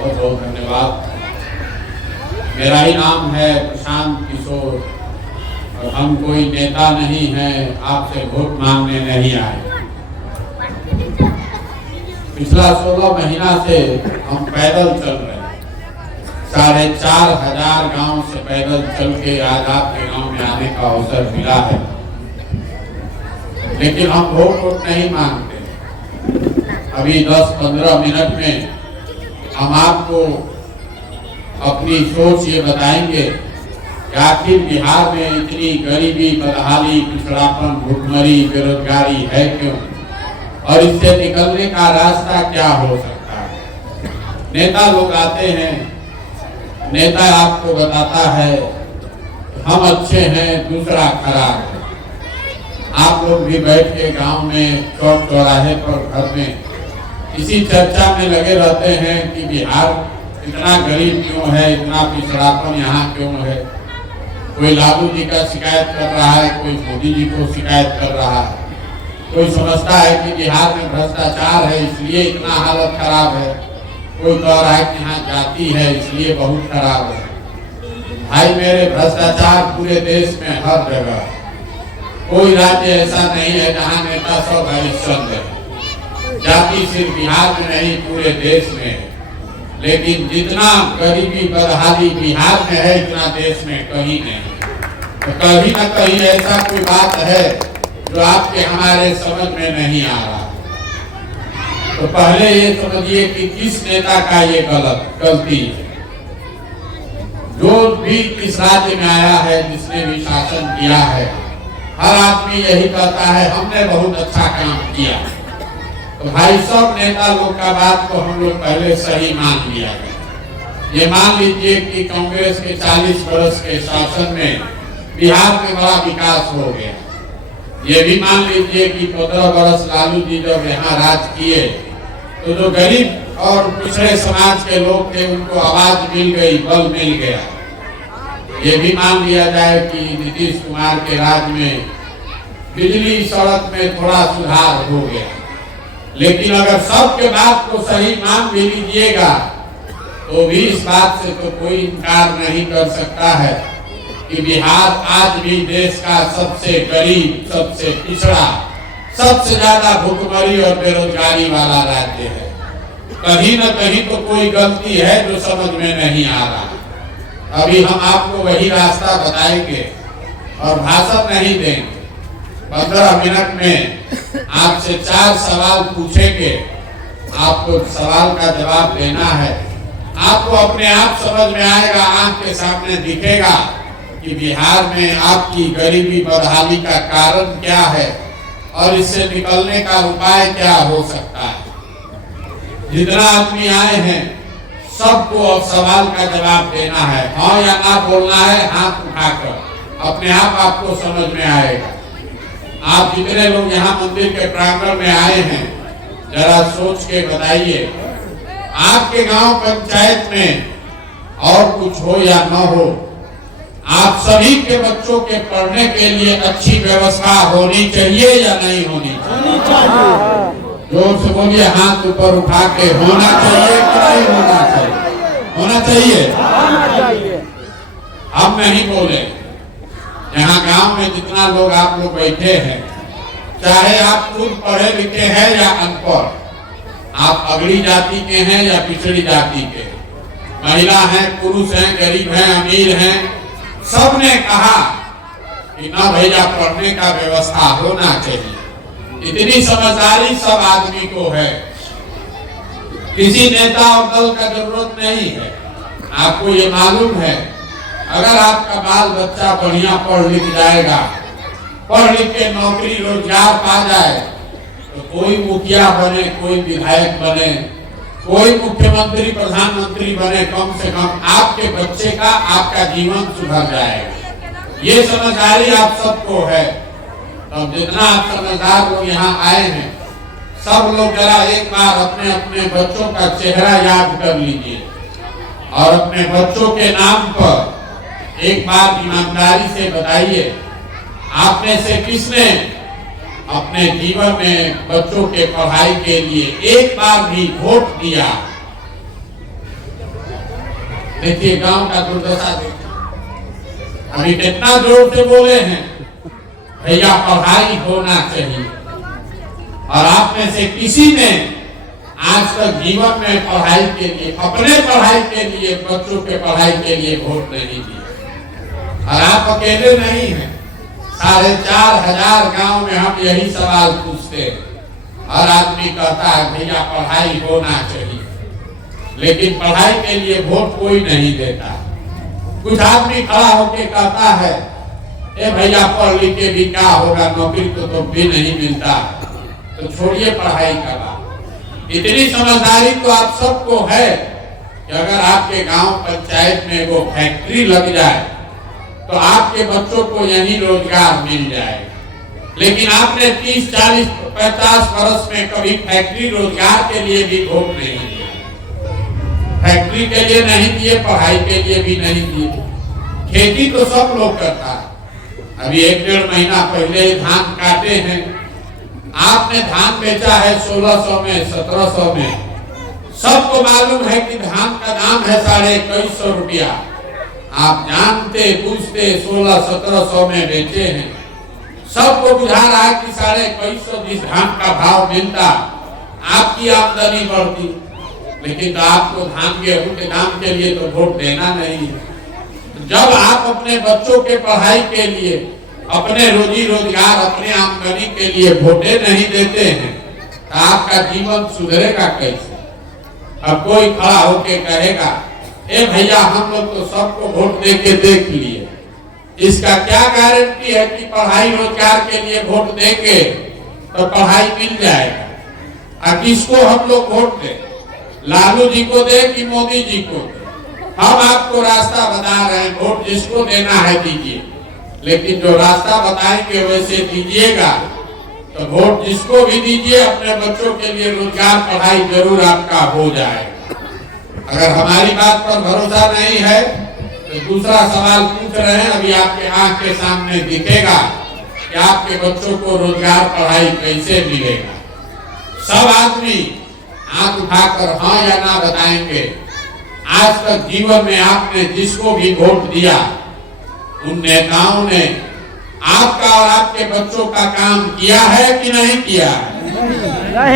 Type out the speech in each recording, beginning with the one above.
बहुत बहुत धन्यवाद। मेरा ही नाम है प्रशांत किशोर और हम कोई नेता नहीं हैं, आपसे वोट मांगने नहीं आए। पिछला 16 महीना से हम पैदल चल रहे हैं। 4,500 गांव से पैदल चल के आज आपके गांव में आने का अवसर मिला है, लेकिन हम वोट नहीं मांगते। अभी 10-15 मिनट में हम आपको अपनी सोच ये बताएंगे कि आखिर बिहार में इतनी गरीबी, बदहाली, पिछड़ापन, भुखमरी, बेरोजगारी है क्यों, और इससे निकलने का रास्ता क्या हो सकता है। नेता लोग आते हैं, नेता आपको बताता है हम अच्छे हैं, दूसरा खराब है। आप लोग भी बैठ के गांव में चौक चौराहे पर घर में इसी चर्चा में लगे रहते हैं कि बिहार इतना गरीब क्यों है, इतना पिछड़ापन यहाँ क्यों है। कोई लालू जी का शिकायत कर रहा है, कोई मोदी जी को शिकायत कर रहा है, कोई समझता है कि बिहार में भ्रष्टाचार है इसलिए इतना हालत खराब है, कोई कह रहा है कि यहाँ जाति है इसलिए बहुत खराब है। भाई मेरे, भ्रष्टाचार पूरे देश में हर जगह, कोई राज्य ऐसा नहीं है जहाँ नेता सब हरिश्चंद्र है। जाति सिर्फ बिहार में नहीं पूरे देश में है, लेकिन जितना गरीबी बदहाली बिहार में है इतना देश में कहीं नहीं। तो कहीं ना कहीं ऐसा कोई बात है जो आपके हमारे समझ में नहीं आ रहा। तो पहले ये समझिए कि किस नेता का ये गलती है। जो भी इस राज्य में आया है, जिसने भी शासन किया है, हर आदमी यही कहता है हमने बहुत अच्छा काम किया। तो भाई सब नेता लोग का बात को हम लोग पहले सही मान लिया है। ये मान लीजिए कि कांग्रेस के 40 वर्ष के शासन में बिहार में बड़ा विकास हो गया। ये भी मान लीजिए कि 15 वर्ष लालू जी जब यहाँ राज किए तो जो गरीब और पिछड़े समाज के लोग थे उनको आवाज मिल गई, बल मिल गया। ये भी मान लिया जाए कि नीतीश कुमार के राज में बिजली सड़क में थोड़ा सुधार हो गया। लेकिन अगर सबके बात को सही मान भी लीजिएगा तो भी इस बात से तो कोई इनकार नहीं कर सकता है कि बिहार आज भी देश का सबसे गरीब, सबसे पिछड़ा, सबसे ज्यादा भुखमरी और बेरोजगारी वाला राज्य है। कहीं न कहीं तो कोई गलती है जो समझ में नहीं आ रहा। अभी हम आपको वही रास्ता बताएंगे और भाषण नहीं देंगे। 15 मिनट में आपसे 4 सवाल पूछेंगे, आपको सवाल का जवाब देना है। आपको अपने आप समझ में आएगा, आंख के सामने दिखेगा कि बिहार में आपकी गरीबी बदहाली का कारण क्या है और इससे निकलने का उपाय क्या हो सकता है। जितना आदमी आए हैं सबको अब सवाल का जवाब देना है, हाँ या ना बोलना है हाथ उठाकर। अपने आप आपको समझ में आएगा। आप जितने लोग यहाँ मंदिर के प्रांगण में आए हैं जरा सोच के बताइए, आपके गांव पंचायत में और कुछ हो या न हो, आप सभी के बच्चों के पढ़ने के लिए अच्छी व्यवस्था होनी चाहिए या नहीं होनी चाहिए? जोर से बोलिए, हाथ ऊपर उठा के। होना चाहिए कि नहीं होना चाहिए? होना चाहिए। हम नहीं बोले। यहाँ गांव में जितना लोग आप लोग बैठे हैं, चाहे आप खुद पढ़े लिखे हैं या अनपढ़, आप अगड़ी जाति के हैं या पिछड़ी जाति के, महिला हैं, पुरुष हैं, गरीब हैं, अमीर हैं, सबने कहा कि ना भैया पढ़ने का व्यवस्था होना चाहिए। इतनी समझदारी सब आदमी को है। किसी नेता और दल का जरूरत नहीं है। आपको ये मालूम है, अगर आपका बाल बच्चा बढ़िया पढ़ लिख जाएगा, पढ़ लिख के नौकरी रोजगार पा जाए, तो कोई मुखिया बने, कोई विधायक बने, कोई मुख्यमंत्री प्रधानमंत्री बने, कम से कम आपके बच्चे का, आपका जीवन सुधर जाएगा। ये समझदारी आप सबको है। अब जितना आप समझदार लोग यहाँ आए हैं, सब लोग जरा एक बार अपने अपने बच्चों का चेहरा याद कर लीजिए और अपने बच्चों के नाम पर एक बार ईमानदारी से बताइए, आप में से किसने अपने जीवन में बच्चों के पढ़ाई के लिए एक बार भी वोट दिया? देखिए गांव का दुर्दशा देखिए। अभी कितना जोर से बोले हैं भैया पढ़ाई होना चाहिए, और आप में से किसी ने आज तक जीवन में पढ़ाई के लिए, अपने पढ़ाई के लिए, बच्चों के पढ़ाई के लिए वोट नहीं दिया। और आप अकेले नहीं हैं, 4,500 गांव में हम यही सवाल पूछते हैं। हर आदमी कहता है भैया पढ़ाई होना चाहिए, लेकिन पढ़ाई के लिए वोट कोई नहीं देता। कुछ आदमी खड़ा होके कहता है ए भैया पढ़ लिख के भी क्या होगा, नौकरी तो भी नहीं मिलता, तो छोड़िए पढ़ाई का बात। इतनी समझदारी तो आप सबको है कि अगर आपके गांव पंचायत में वो फैक्ट्री लग जाए तो आपके बच्चों को यही रोजगार मिल जाएगा। लेकिन आपने 30, 40, 50 वर्ष में कभी फैक्ट्री रोजगार के लिए भी वोट नहीं दिया, फैक्ट्री के लिए नहीं दिए, पढ़ाई के लिए भी नहीं दिए। खेती तो सब लोग करता है। अभी 1-1.5 महीना पहले धान काटे हैं, आपने धान बेचा है 1600 में, 1700 में। सबको मालूम है कि धान का दाम है 2150 रुपया। आप जानते पूछते 1600-1700 में बेचे हैं। सबको बुझा रहा है कि 2150 जिस धान का भाव मिलता आपकी आमदनी बढ़ती, लेकिन तो आपको धान गेहूं के दाम के लिए तो वोट देना नहीं है। जब आप अपने बच्चों के पढ़ाई के लिए, अपने रोजी रोजगार, अपने आमदनी के लिए वोटे नहीं देते हैं तो आपका जीवन सुधरेगा कैसे? अब कोई खड़ा होके कहेगा ए भैया हम लोग तो सबको वोट दे के देख लिए, इसका क्या गारंटी है कि पढ़ाई रोजगार के लिए वोट देंगे तो पढ़ाई मिल जाएगा? और किसको हम लोग वोट दें? लालू जी को दे कि मोदी जी को दे? हम आपको रास्ता बता रहे हैं, वोट जिसको देना है दीजिए, लेकिन जो रास्ता बताएंगे वैसे दीजिएगा। तो वोट जिसको भी दीजिए, अपने बच्चों के लिए रोजगार, पढ़ाई जरूर आपका हो जाएगा। अगर हमारी बात पर भरोसा नहीं है तो दूसरा सवाल पूछ रहे हैं, अभी आपके आंख के सामने दिखेगा कि आपके बच्चों को रोजगार, पढ़ाई कैसे मिलेगा। सब आदमी आंख उठाकर हाँ या ना बताएंगे। आज तक जीवन में आपने जिसको भी वोट दिया, उन नेताओं ने आपका और आपके बच्चों का काम किया है कि नहीं किया है?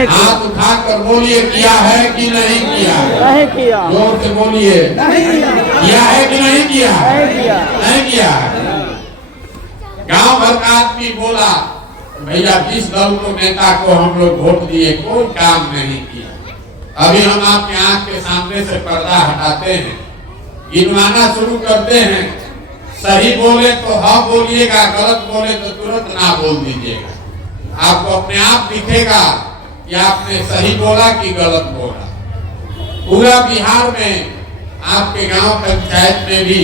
हाथ उठाकर बोलिए, किया है कि नहीं किया? नहीं किया। जोर से बोलिए, किया है कि नहीं किया? नहीं किया। गांव भर का आदमी बोला भैया जिस दल को, नेता को हम लोग वोट दिए कोई काम नहीं किया। अभी हम आपके आंख के सामने से पर्दा हटाते हैं, गिनवाना शुरू करते हैं। सही बोले तो हाँ बोलिएगा, गलत बोले तो तुरंत ना बोल दीजिएगा। आपको अपने आप दिखेगा कि आपने सही बोला कि गलत बोला। पूरा बिहार में, आपके गांव पंचायत में भी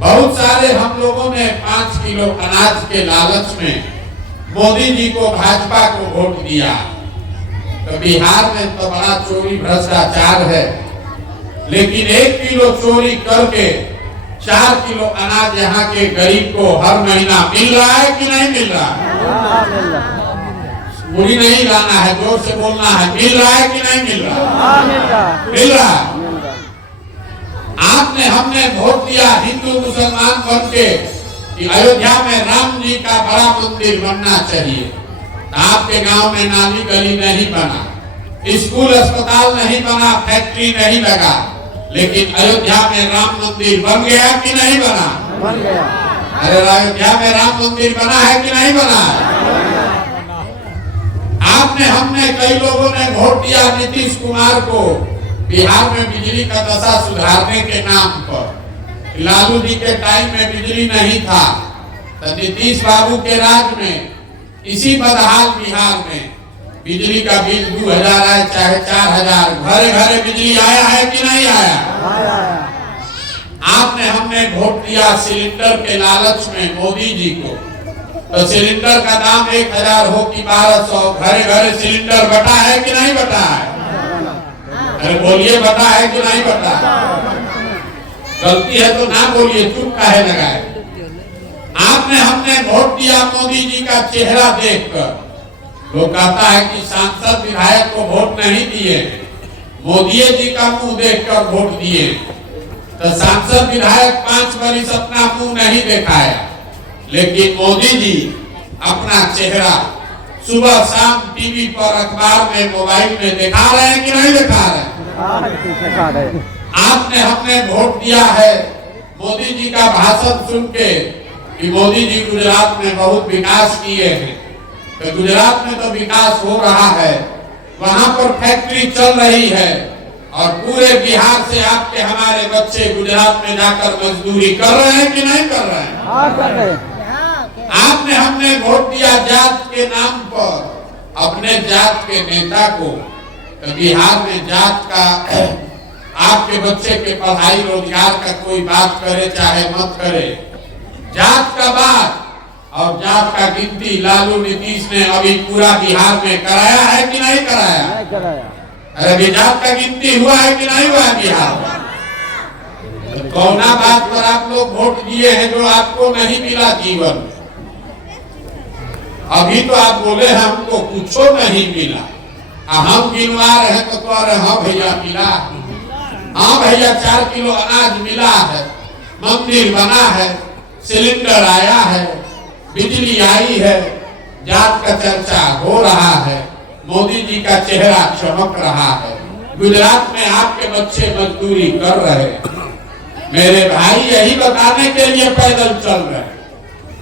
बहुत सारे हम लोगों ने 5 किलो अनाज के लालच में मोदी जी को, भाजपा को वोट दिया। तो बिहार में तो बड़ा चोरी भ्रष्टाचार है, लेकिन 1 किलो चोरी करके 4 किलो अनाज यहाँ के गरीब को हर महीना मिल रहा है कि नहीं मिल रहा है? बुरी नहीं लाना है, जोर से बोलना है, मिल रहा है कि नहीं मिल रहा? मिल रहा है। आपने, हमने वोट दिया हिंदू मुसलमान बन के कि अयोध्या में राम जी का बड़ा मंदिर बनना चाहिए। आपके गांव में नाली गली नहीं बना, स्कूल अस्पताल नहीं बना, फैक्ट्री नहीं लगा, लेकिन अयोध्या में राम मंदिर बन गया कि नहीं बना? बन गया। अरे अयोध्या में राम मंदिर बना है कि नहीं बना? आपने, हमने, कई लोगों ने वोट दिया नीतीश कुमार को बिहार में बिजली का दशा सुधारने के नाम पर। लालू जी के टाइम में बिजली नहीं था, तो नीतीश बाबू के राज में इसी बदहाल बिहार में बिजली का बिल 2000 आए चाहे 4000, घरे घरे बिजली आया है कि नहीं आया? आपने, हमने वोट दिया सिलेंडर के लालच में मोदी जी को, तो सिलेंडर का दाम 1000 हो कि 1200, घरे घरे सिलेंडर बटा है कि नहीं बटा है? अरे बोलिए, बटा है कि नहीं बटा? गलती है तो ना बोलिए, चुप काहे लगाए? आपने, हमने वोट दिया मोदी जी का चेहरा देखकर। लोग कहता है कि सांसद विधायक को वोट नहीं दिए, मोदी जी का मुंह देखकर वोट दिए। तो सांसद विधायक 5 वर्ष अपना मुंह नहीं दिखाया, लेकिन मोदी जी अपना चेहरा सुबह शाम टीवी पर, अखबार में, मोबाइल में दिखा रहे हैं कि नहीं दिखा रहे हैं? आपने हमने वोट दिया है मोदी जी का भाषण सुन के कि मोदी जी गुजरात में बहुत विकास किए हैं। तो गुजरात में तो विकास हो रहा है, वहां पर फैक्ट्री चल रही है और पूरे बिहार से आपके हमारे बच्चे गुजरात में जाकर मजदूरी कर रहे हैं कि नहीं कर रहे हैं? हाँ, कर रहे हैं। आपने हमने वोट दिया जात के नाम पर अपने जात के नेता को। तो बिहार में जात का आपके बच्चे के पढ़ाई रोजगार का कोई बात करे चाहे मत करे, जात का बात और जात का गिनती लालू नीतीश ने अभी पूरा बिहार में कराया है कि नहीं कराया? नहीं कराया। अरे जात का गिनती हुआ है कि नहीं हुआ बिहार में? तो कौना बात पर आप लोग वोट दिए हैं जो आपको नहीं मिला जीवन में? अभी तो आप बोले हमको कुछ नहीं मिला, हम गिनवा रहे तो कह रहे हाँ भैया मिला, हाँ भैया 4 किलो अनाज मिला है, मंदिर बना है, सिलेंडर आया है, बिजली आई है, जात का चर्चा हो रहा है, मोदी जी का चेहरा चमक रहा है, गुजरात में आपके बच्चे मजदूरी कर रहे हैं। मेरे भाई यही बताने के लिए पैदल चल रहे हैं,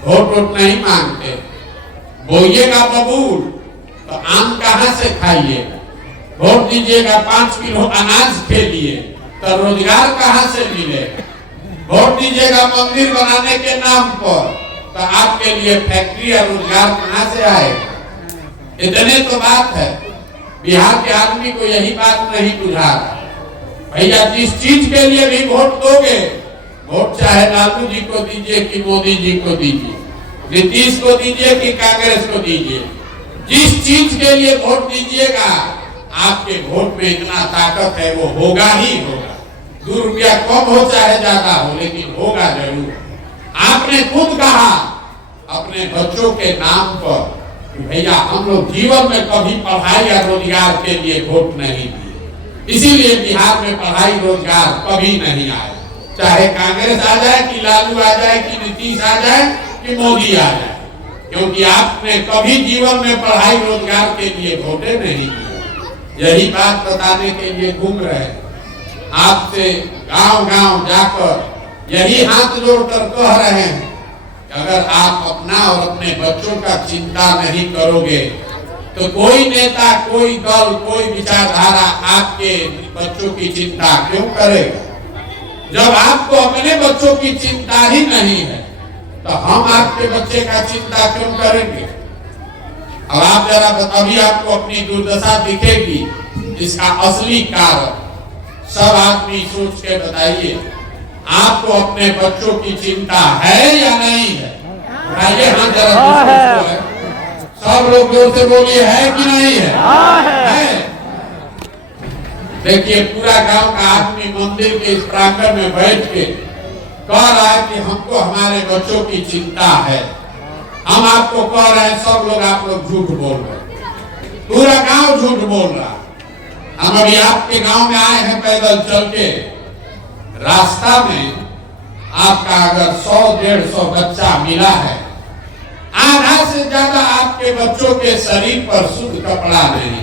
वोट नहीं मांगते। बोइएगा बबूल तो आम कहाँ से खाइएगा? वोट दीजिएगा 5 किलो अनाज के लिए तो रोजगार कहाँ से मिलेगा? वोट दीजिएगा मंदिर बनाने के नाम पर तो आपके लिए फैक्ट्री और रोजगार कहाँ से आएगा? इतने तो बात है। बिहार के आदमी को यही बात नहीं बुझा रहा। भैया जिस चीज के लिए भी वोट दोगे, वोट चाहे लालू जी को दीजिए कि मोदी जी को दीजिए, नीतीश को दीजिए कि कांग्रेस को दीजिए, जिस चीज के लिए वोट दीजिएगा आपके वोट में इतना ताकत है वो होगा ही होगा। 2 रुपया कम हो चाहे ज्यादा हो, लेकिन होगा जरूर। आपने खुद कहा अपने बच्चों के नाम पर भैया हम लोग जीवन में कभी पढ़ाई या रोजगार के लिए वोट नहीं दिए, इसीलिए बिहार में पढ़ाई रोजगार कभी नहीं आया। चाहे कांग्रेस आ जाए कि लालू आ जाए कि नीतीश आ जाए कि मोदी आ जाए, क्योंकि आपने कभी जीवन में पढ़ाई रोजगार के लिए वोटे नहीं दिए। यही बात बताने के लिए घूम रहे आपसे गांव गांव जाकर यही हाथ जोड़कर कह रहे हैं कि अगर आप अपना और अपने बच्चों का चिंता नहीं करोगे तो कोई नेता, कोई दल, कोई विचारधारा आपके बच्चों की चिंता क्यों करेगा? जब आपको अपने बच्चों की चिंता ही नहीं है तो हम आपके बच्चे का चिंता क्यों करेंगे? अब आप जरा अभी आपको अपनी दुर्दशा दिखेगी, इसका असली कारण सब आदमी सोच के बताइए। आपको अपने बच्चों की चिंता है या नहीं है? बताइए हाँ जरा। सब लोग जोर से बोलिए है कि नहीं है? है। देखिए पूरा गांव का आदमी मंदिर के इस प्रांगण में बैठ के कह रहा है कि हमको हमारे बच्चों की चिंता है। हम आपको कह रहे हैं सब लोग, आप लोग झूठ बोल रहे हैं, पूरा गांव झूठ बोल रहा है। हम अभी आपके गांव में आए हैं पैदल चल के, रास्ता में आपका अगर 100-150 बच्चा मिला है, आधा से ज्यादा आपके बच्चों के शरीर पर शुद्ध कपड़ा नहीं।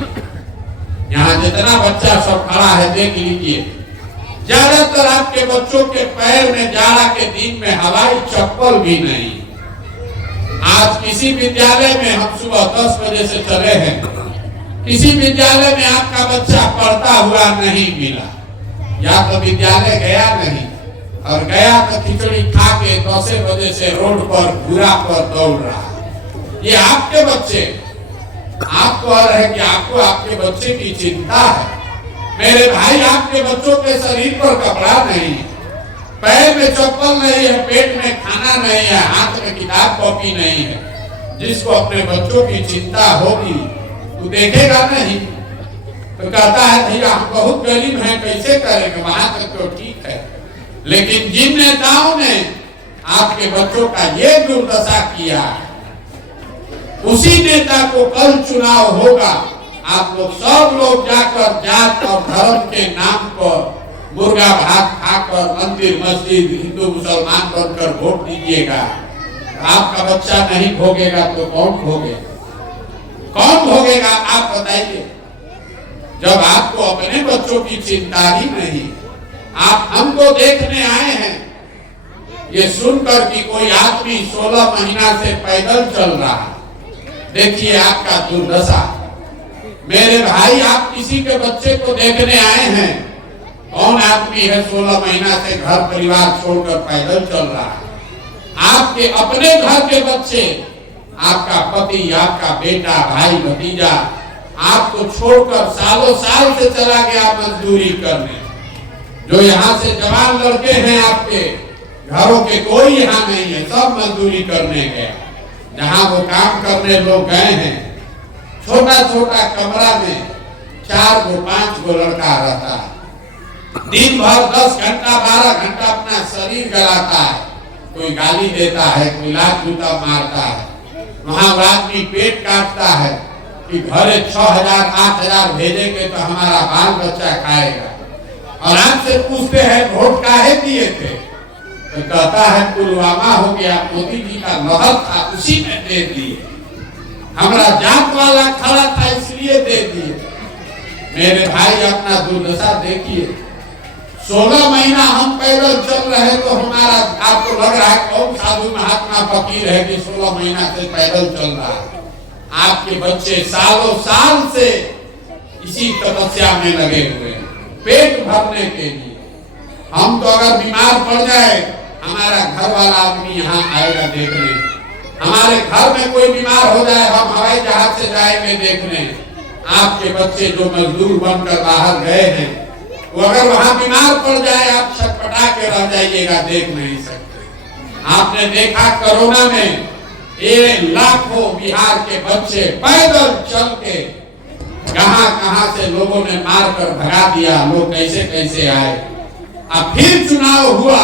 यहाँ जितना बच्चा सब खड़ा है देख लीजिए, ज्यादातर आपके बच्चों के पैर में जाड़ा के दिन में हवाई चप्पल भी नहीं। आज किसी विद्यालय में हम सुबह 10 बजे से चले हैं, किसी विद्यालय में आपका बच्चा पढ़ता हुआ नहीं मिला, या तो विद्यालय गया नहीं और गया तो खिचड़ी खा के 10 बजे से रोड पर घूरा पर दौड़ रहा। ये आपके बच्चे, आप कह रहे हैं कि आपको आपके बच्चे की चिंता है। मेरे भाई आपके बच्चों के शरीर पर कपड़ा नहीं है, पैर में चप्पल नहीं है, पेट में खाना नहीं है, हाथ में किताब कॉपी नहीं है। जिसको अपने बच्चों की चिंता होगी वो देखेगा नहीं तो कहता है भैया हम बहुत गरीब हैं, कैसे करेंगे? वहां तक तो ठीक है, लेकिन जिन नेताओं ने आपके बच्चों का ये दुर्दशा किया, उसी नेता को कल चुनाव होगा। आप लोग सब लोग जाकर जात और धर्म के नाम पर मुर्गा भात खा आकर मंदिर मस्जिद हिंदू मुसलमान बनकर वोट दीजिएगा, आपका बच्चा नहीं भोगेगा तो कौन भोगेगा? कौन भोगेगा आप बताइए। जब आपको अपने बच्चों की चिंता ही नहीं, आप हमको देखने आए हैं ये सुनकर कि कोई आदमी 16 महीना से पैदल चल रहा है, देखिए आपका दुर्दशा। मेरे भाई, आप किसी के बच्चे को देखने आए हैं? कौन आदमी है 16 महीना से घर परिवार छोड़कर पैदल चल रहा है? आपके अपने घर के बच्चे, आपका पति, आपका बेटा, भाई, भतीजा आपको छोड़कर सालों साल से चला गया मजदूरी करने। जो यहाँ से जवान लड़के हैं आपके घरों के, कोई यहाँ नहीं है, सब मजदूरी करने गए। जहाँ वो काम करने लोग गए हैं, छोटा छोटा कमरा में 4 गो 5 गो लड़का रहता है, दिन भर 10 घंटा 12 घंटा अपना शरीर गलाता है। कोई गाली देता है, कोई लात जूता मारता है, वहां आदमी पेट काटता है कि घरे 6000 8000 भेजेंगे तो हमारा बाल बच्चा खाएगा। और आपसे पूछते हैं वोट काहे दिए थे, तो कहता है पुलवामा हो गया, मोदी जी का लहर था उसी में दे दिए, हमारा जात वाला खड़ा था इसलिए दे दिए। मेरे भाई, अपना दुर्दशा देखिए। 16 महीना हम पैदल चल रहे तो हमारा, आपको लग रहा है कौन साधु महात्मा फकीर है कि 16 महीना से पैदल चल रहा है? आपके बच्चे सालों साल से इसी तपस्या में लगे हुए हैं, पेट भरने के लिए। हम तो अगर बीमार पड़ जाए, हमारा घर वाला आदमी यहाँ आएगा देखने। हमारे घर में कोई बीमार हो जाए, हम हवाई जहाज से जाएंगे देखने। आपके बच्चे जो मजदूर बनकर बाहर गए हैं, वो अगर वहां बीमार पड़ जाए, आप छटपटा के रह जाइएगा, देख नहीं सकते। आपने देखा कोरोना में ये लाखों बिहार के बच्चे पैदल चल के कहां से लोगों ने मार कर भगा दिया, लोग कैसे कैसे आए। अब फिर चुनाव हुआ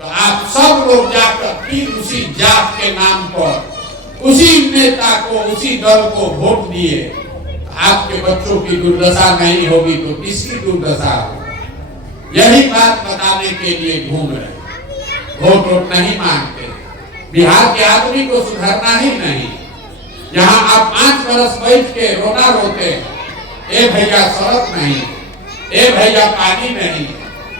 तो आप सब लोग जाकर फिर उसी जात के नाम पर उसी नेता को, उसी दल को वोट दिए। आपके बच्चों की दुर्दशा नहीं होगी तो किसकी दुर्दशा होगी? यही बात बताने के लिए घूम रहे। वोट नहीं मांगते। बिहार के आदमी को सुधरना ही नहीं। यहाँ आप 5 बरस बैठ के रोना रोते, ए भैया सड़क नहीं, ए भैया पानी नहीं,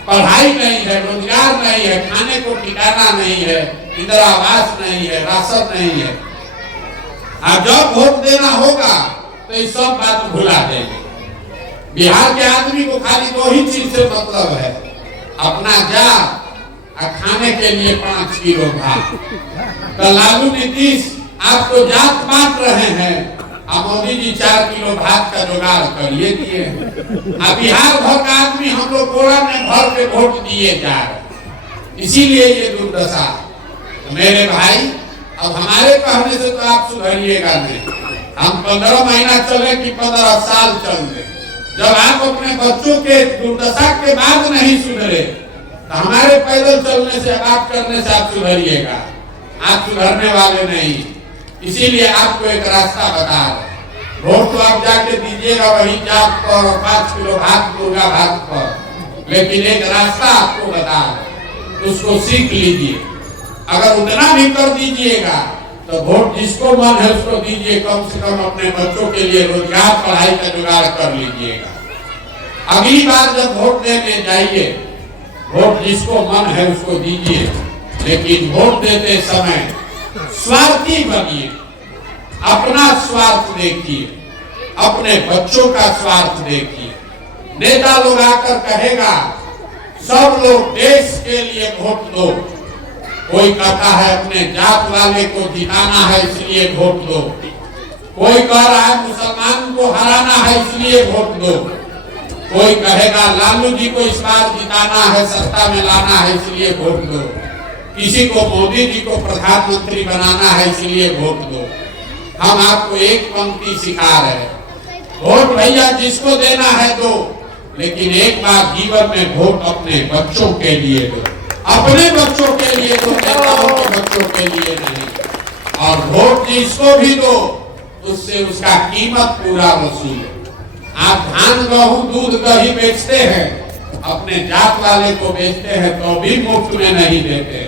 पढ़ाई नहीं है, रोजगार नहीं है, खाने को ठिकाना नहीं है, इंदिरा आवास नहीं है, राशन नहीं है। अब जब वोट देना होगा तो ये सब बात भुला देंगे। बिहार के आदमी को खाली 2 ही चीज से मतलब है, अपना जात और खाने के लिए 5 किलो भात। तो लालू नीतीश आपको जात बांट रहे हैं, अब मोदी जी 4 किलो भात का जुगाड़ करिए दिए। अब बिहार भर का आदमी हम लोग बोरा में भर के वोट दिए जा रहे, इसीलिए ये दुर्दशा। तो मेरे भाई, अब हमारे कहने से तो आप सुधरिएगा नहीं। हम 15 महीना चले कि 15 साल चल रहे, जब आप अपने बच्चों के दुर्दशा के बाद नहीं सुधरे तो हमारे पैदल चलने से, बात करने से आप सुधरिएगा। आप सुधरने वाले नहीं। इसीलिए आपको एक रास्ता बता रहे। वोट तो आप जाके दीजिएगा वही जात पर और 5 किलो भात, मुर्गा भात पर, लेकिन एक रास्ता आपको बता रहे, उसको सीख लीजिए। अगर उतना भी कर दीजिएगा तो वोट जिसको मन है उसको दीजिए, कम से कम अपने बच्चों के लिए रोजगार, पढ़ाई का जुगाड़ कर लीजिएगा। अगली बार जब वोट देने जाइए, वोट जिसको मन है उसको दीजिए, लेकिन वोट देते समय स्वार्थी बनिए। अपना स्वार्थ देखिए, अपने बच्चों का स्वार्थ देखिए। नेता लोग आकर कहेगा सब लोग देश के लिए वोट दो, कोई कहता है अपने जात वाले को जिताना है इसलिए वोट दो, कोई कह रहा है मुसलमान को हराना है इसलिए वोट दो, कोई कहेगा लालू जी को इस बार जिताना है, सत्ता में लाना है इसलिए वोट दो, किसी को मोदी जी को प्रधानमंत्री बनाना है इसलिए वोट दो। हम आपको एक पंक्ति सिखा रहे हैं, वोट भैया जिसको देना है दो, लेकिन एक बार जीवन में वोट अपने बच्चों के लिए दो, अपने बच्चों के लिए दो, नेताओं के बच्चों के लिए नहीं। और वोट जिसको भी दो उससे उसका कीमत पूरा वसूल। आप धान गेहूं दूध दही बेचते हैं, अपने जात वाले को बेचते हैं तो भी मुफ्त में नहीं देते,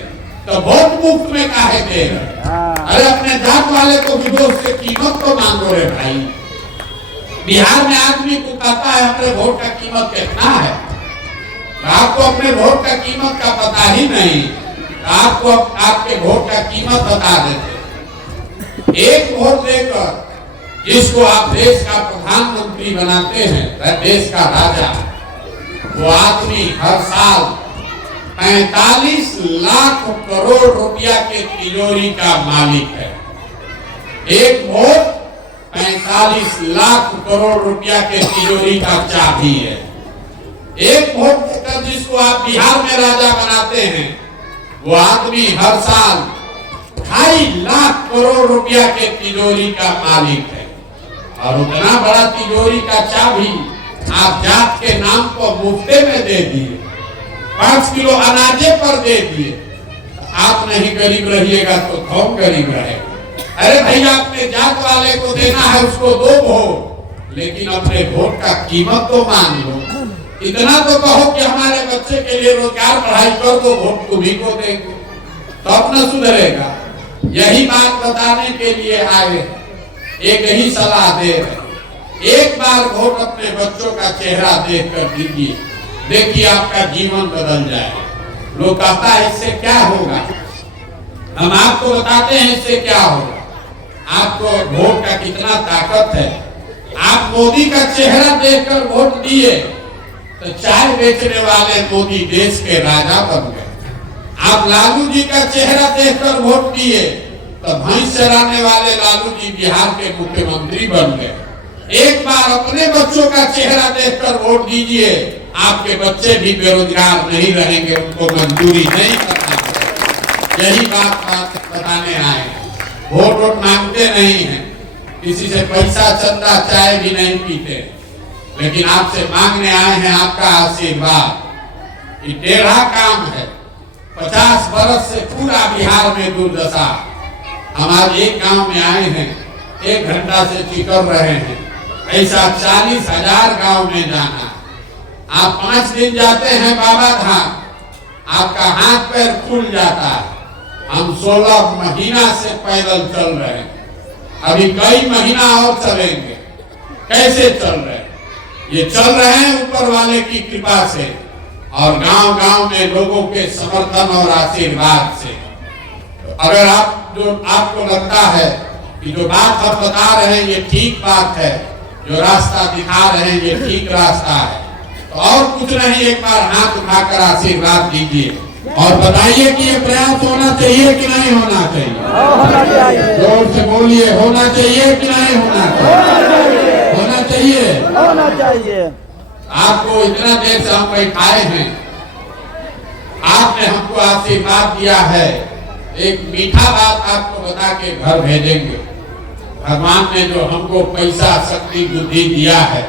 तो वोट मुफ्त में काहे दे रहे? अरे अपने जात वाले को भी दोस्त से कीमत तो मांगो रे भाई। बिहार में आदमी को कहता है अपने वोट का कीमत कितना है, आपको अपने वोट का कीमत का पता ही नहीं, आपको आपके वोट का कीमत बता देते। एक वोट देकर जिसको आप देश का प्रधानमंत्री बनाते हैं, देश का राजा, वो आदमी हर साल 45 लाख करोड़ रुपया के तिजोरी का मालिक है। एक वोट 45 लाख करोड़ रुपया के तिजोरी का चाबी है। एक वोट देकर जिसको आप बिहार में राजा बनाते हैं, वो आदमी हर साल 2.5 लाख करोड़ रुपया के तिजोरी का मालिक है। और उतना बड़ा तिजोरी का चाबी आप जात के नाम को मुफ्ते में दे दिए, 5 किलो अनाजे पर दे दिए। आप नहीं गरीब रहिएगा तो कौन गरीब रहेगा? अरे भैया अपने जात वाले को देना है उसको दो वोट, लेकिन अपने वोट का कीमत तो मान लो। इतना तो कहो कि हमारे बच्चे के लिए रोजगार पढ़ाई कर दो, वोट तुम्ही को देंगे तो अपना सुधरेगा। यही बात बताने के लिए आए, एक ही सलाह दे रहे, एक बार वोट अपने बच्चों का चेहरा देख कर दीजिए, देखिए आपका जीवन बदल जाएगा। लोग कहता है इससे क्या होगा, हम आपको बताते हैं इससे क्या होगा। आपको वोट का कितना ताकत है। आप मोदी का चेहरा देखकर वोट दिए तो चाय बेचने वाले मोदी देश के राजा बन गए। आप लालू जी का चेहरा देखकर वोट दिए तो भैंस चराने वाले लालू जी बिहार के मुख्यमंत्री बन गए। एक बार अपने बच्चों का चेहरा देखकर वोट दीजिए, आपके बच्चे भी बेरोजगार नहीं रहेंगे, उनको मंजूरी नहीं करना। यही बात बताने आए। वोट मांगते नहीं हैं, किसी से पैसा चंदा चाय भी नहीं पीते, लेकिन आपसे मांगने आए हैं आपका आशीर्वाद। ये टेढ़ा काम है। 50 बरस से पूरा बिहार में दुर्दशा। हम आज एक गांव में आए हैं, 1 घंटा से टिकर रहे हैं। ऐसा 40,000 गांव में जाना। आप 5 दिन जाते हैं बाबा धाम, आपका हाथ पैर फूल जाता है। हम 16 महीना से पैदल चल रहे हैं, अभी कई महीना और चलेंगे। कैसे चल रहे हैं? ये चल रहे हैं ऊपर वाले की कृपा से और गांव-गांव में लोगों के समर्थन और आशीर्वाद से। अगर आपको लगता है कि जो बात हम बता रहे हैं ये ठीक बात है, जो रास्ता दिखा रहे हैं ये ठीक रास्ता है, तो और कुछ नहीं, एक बार हाथ उठाकर आशीर्वाद दीजिए और बताइए कि ये प्रयास होना चाहिए कि नहीं होना चाहिए। जोर से बोलिए, होना चाहिए कि नहीं होना चाहिए? होना चाहिए, होना चाहिए। आपको इतना देर से हम बैठाए हैं, आपने हमको आशीर्वाद दिया है। एक मीठा बात आपको बता के घर भेजेंगे। भगवान ने जो हमको पैसा, शक्ति, बुद्धि दिया है,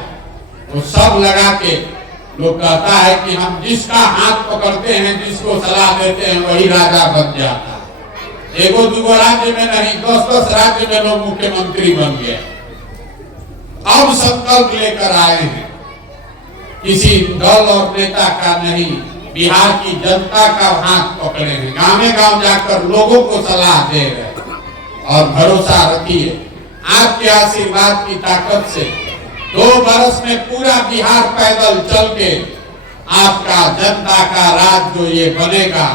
वो सब लगा के लोग कहता है कि हम जिसका हाथ पकड़ते हैं, जिसको सलाह देते हैं, वही राजा बन जाता है। एगो दूगो राज्य में नहीं, 10-10 राज्य में लोग मुख्यमंत्री बन गए। अब संकल्प लेकर आए हैं, किसी दल और नेता का नहीं, बिहार की जनता का हाथ पकड़े हैं। गांव-गांव जाकर लोगों को सलाह दे रहे हैं और भरोसा रखिए आपके आशीर्वाद की ताकत से 2 बरस में पूरा बिहार पैदल चल के आपका जनता का राज जो ये बनेगा,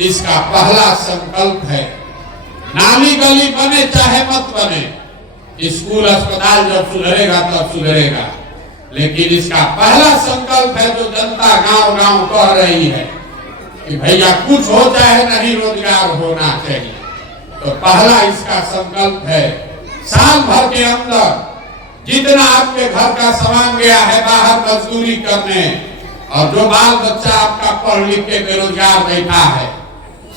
इसका पहला संकल्प है। नाली गली बने चाहे मत बने, स्कूल अस्पताल जब सुधरेगा तब सुधरेगा, लेकिन इसका पहला संकल्प है जो जनता गांव-गांव कह रही है कि भैया कुछ हो चाहे नहीं, रोजगार होना चाहिए। तो पहला इसका संकल्प है, साल भर के अंदर जितना आपके घर का सामान गया है बाहर मजदूरी करने, और जो बाल बच्चा आपका पढ़ लिख के बेरोजगार बैठा है,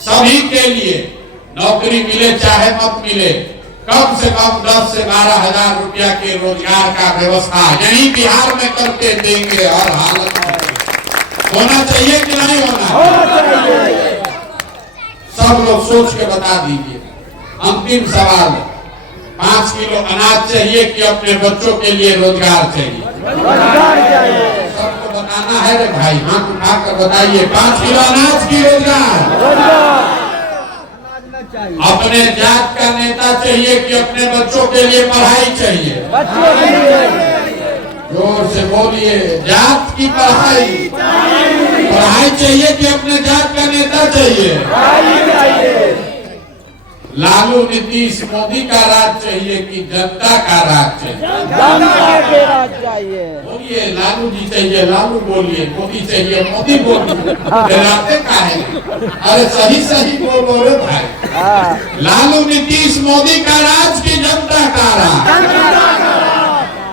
सभी के लिए नौकरी मिले चाहे मत मिले, कम से कम 10 से 12 हजार रुपया के रोजगार का व्यवस्था यही बिहार में करके देंगे। और हालत में होना चाहिए कि नहीं होना चाहिए? सब लोग सोच के बता दीजिए। अंतिम सवाल, 5 किलो अनाज चाहिए कि अपने बच्चों के लिए रोजगार चाहिए? सबको बताना बताना है रे भाई, हाथ उठाकर बताइए 5 किलो अनाज की रोजगार। अपने जात का नेता चाहिए कि अपने बच्चों के लिए पढ़ाई चाहिए? जोर से बोलिए, जात की पढ़ाई पढ़ाई चाहिए कि अपने जात का नेता चाहिए? लालू नीतीश मोदी का राज चाहिए कि जनता का राज चाहिए? जनता के राज चाहिए। बोलिए, लालू जी चाहिए लालू बोलिए, मोदी चाहिए मोदी बोलिए, डराते का है? अरे सही सही बोलो रे भाई। लालू नीतीश मोदी का राज की जनता का राज?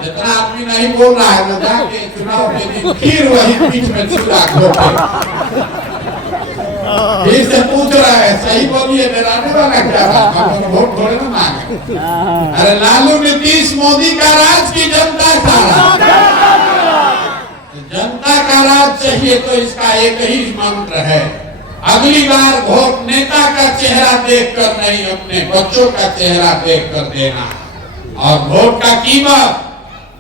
जितना आदमी नहीं बोल रहा है ना, जाके चुनाव के दिन फिर वही बीच में चूड़ा खोटे फिर से पूछ रहा है, सही बोलिए, डराने वाला क्या है? वोट थोड़े ना मांगे। अरे लालू नीतीश मोदी का राज की जनता का राज? जनता का राज चाहिए तो इसका एक ही मंत्र है, अगली बार वोट नेता का चेहरा देखकर नहीं, अपने बच्चों का चेहरा देखकर देना। और वोट का कीमत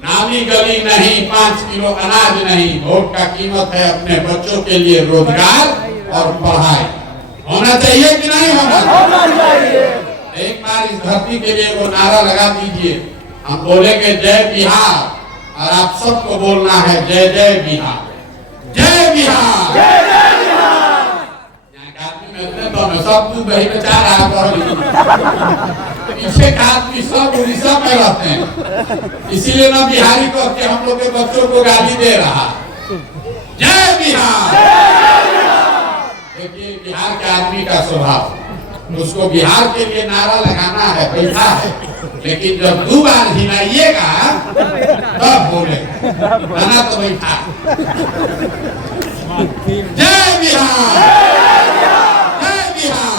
नामी गली नहीं, 5 किलो अनाज नहीं, वोट का कीमत है अपने बच्चों के लिए रोजगार और पढ़ाई। होना चाहिए कि नहीं होना चाहिए? एक बार इस धरती के लिए वो नारा लगा दीजिए, हम बोलेंगे जय बिहार, और आप सबको बोलना है जय जय बिहार, जय बिहार, जय जय बिहार। यहाँ आदमी मिलते तो सब कुछ वही बचा रहा है, पीछे का आदमी सब उड़ीसा में रहते हैं, इसीलिए ना बिहारी करके हम लोग के बच्चों को गाली दे रहा। जय बिहार। देखिए बिहार के आदमी का स्वभाव, उसको बिहार के लिए नारा लगाना है, बैठा है, लेकिन जब 2 बार हिलाइएगा तब बोलेगा, गाना तो बैठा। जय बिहार, जय बिहार।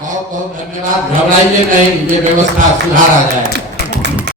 बहुत बहुत धन्यवाद। घबराइए नहीं, ये व्यवस्था सुधारा जाएगा।